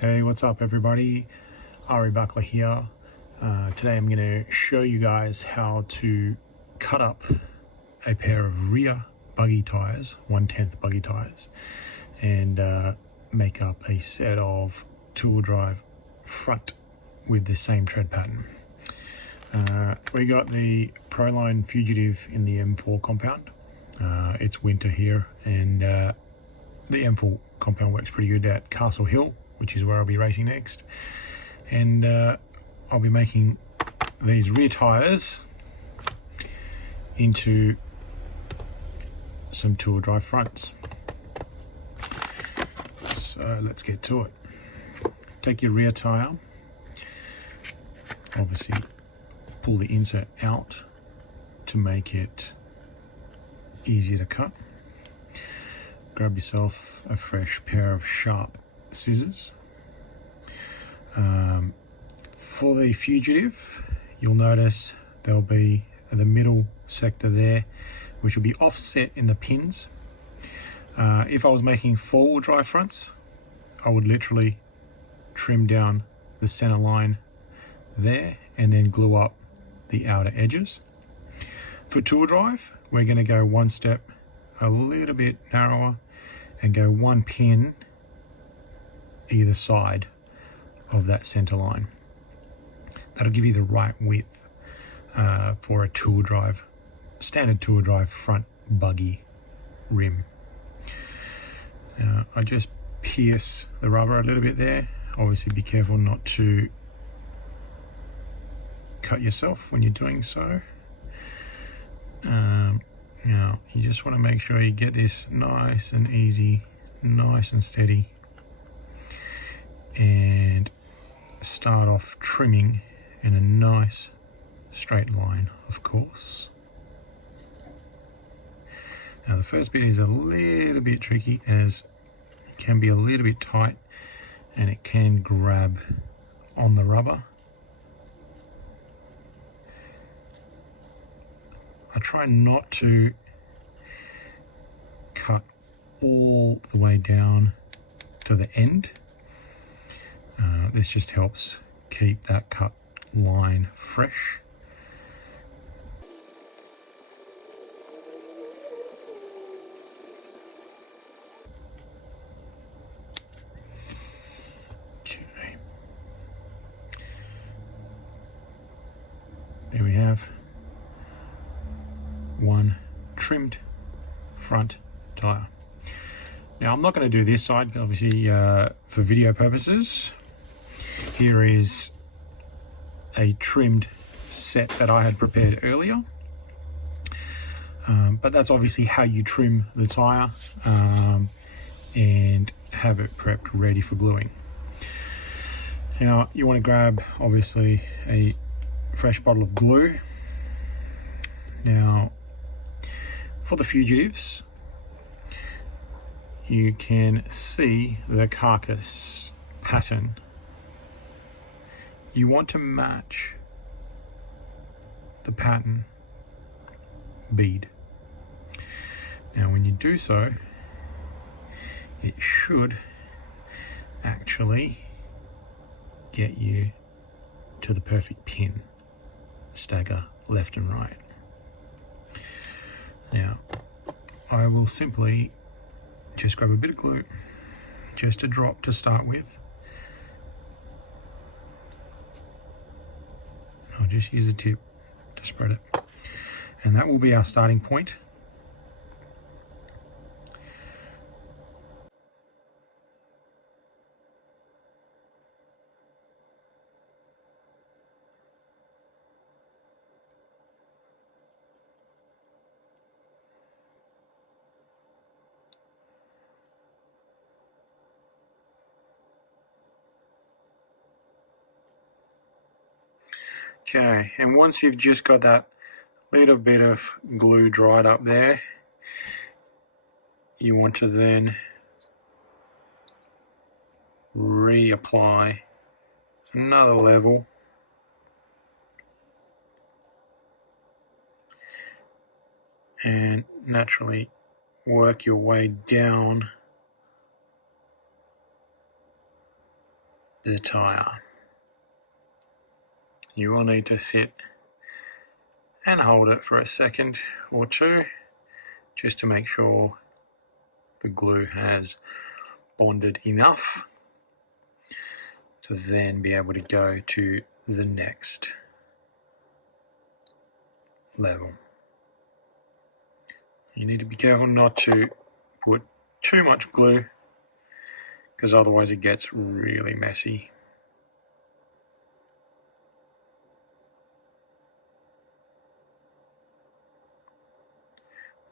Hey, what's up everybody? Ari Buckler here. Today I'm going to show you guys how to cut up a pair of rear buggy tires, 1/10 buggy tires, and make up a set of two-wheel drive front with the same tread pattern. We got the Proline Fugitive in the M4 compound. It's winter here, and the M4 compound works pretty good at Castle Hill, which is where I'll be racing next. And I'll be making these rear tires into some two-wheel drive fronts. So let's get to it. Take your rear tire, obviously pull the insert out to make it easier to cut. Grab yourself a fresh pair of sharp scissors. For the Fugitive, you'll notice there'll be the middle sector there, which will be offset in the pins. If I was making four-wheel drive fronts, I would literally trim down the center line there and then glue up the outer edges. For two-wheel drive, we're going to go one step a little bit narrower and go one pin either side of that center line. That'll give you the right width for a two-wheel drive, standard two-wheel drive front buggy rim. I just pierce the rubber a little bit there. Obviously be careful not to cut yourself when you're doing so. Now you just want to make sure you get this nice and easy, nice and steady, and start off trimming in a nice straight line, of course. Now the first bit is a little bit tricky, as it can be a little bit tight and it can grab on the rubber. I try not to cut all the way down to the end. This just helps keep that cut line fresh. Okay. There we have one trimmed front tire. Now I'm not going to do this side, obviously, for video purposes. Here is a trimmed set that I had prepared earlier, but that's obviously how you trim the tire and have it prepped ready for gluing. Now you want to grab obviously a fresh bottle of glue. Now for the Fugitives, you can see the carcass pattern. You want to match the pattern bead. Now when you do so, it should actually get you to the perfect pin, stagger left and right. Now I will simply just grab a bit of glue, just a drop to start with. I'll just use a tip to spread it, and that will be our starting point. Okay, and once you've just got that little bit of glue dried up there, you want to then reapply another level and naturally work your way down the tyre. You will need to sit and hold it for a second or two just to make sure the glue has bonded enough to then be able to go to the next level. You need to be careful not to put too much glue, because otherwise it gets really messy.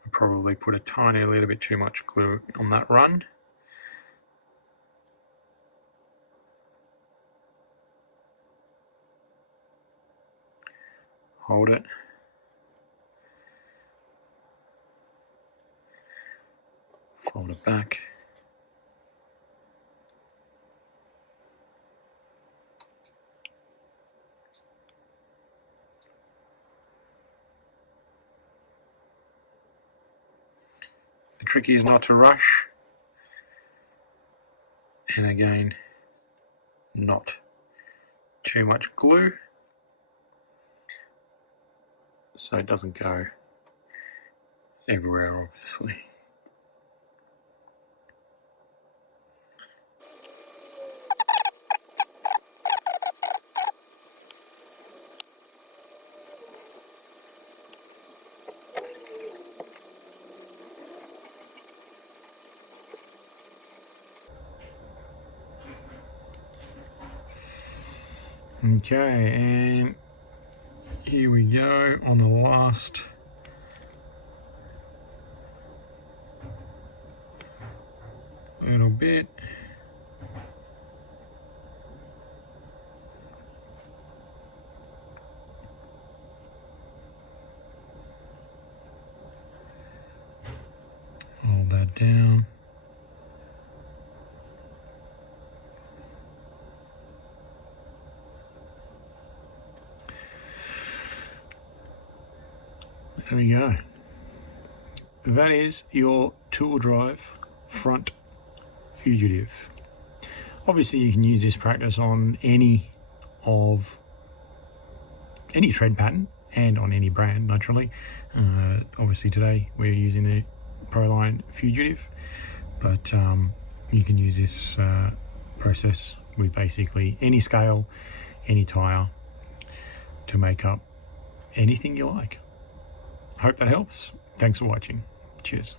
I probably put a tiny little bit too much glue on that run. Hold it. Fold it back. The trick is not to rush, and again, not too much glue so it doesn't go everywhere, obviously. Okay, and here we go on the last little bit. Hold that down. There we go. That is your tool drive front fugitive. Obviously you can use this practice on any tread pattern and on any brand, naturally. Obviously today we're using the Proline fugitive, but you can use this process with basically any scale, any tyre, to make up anything you like. Hope that helps. Thanks for watching. Cheers.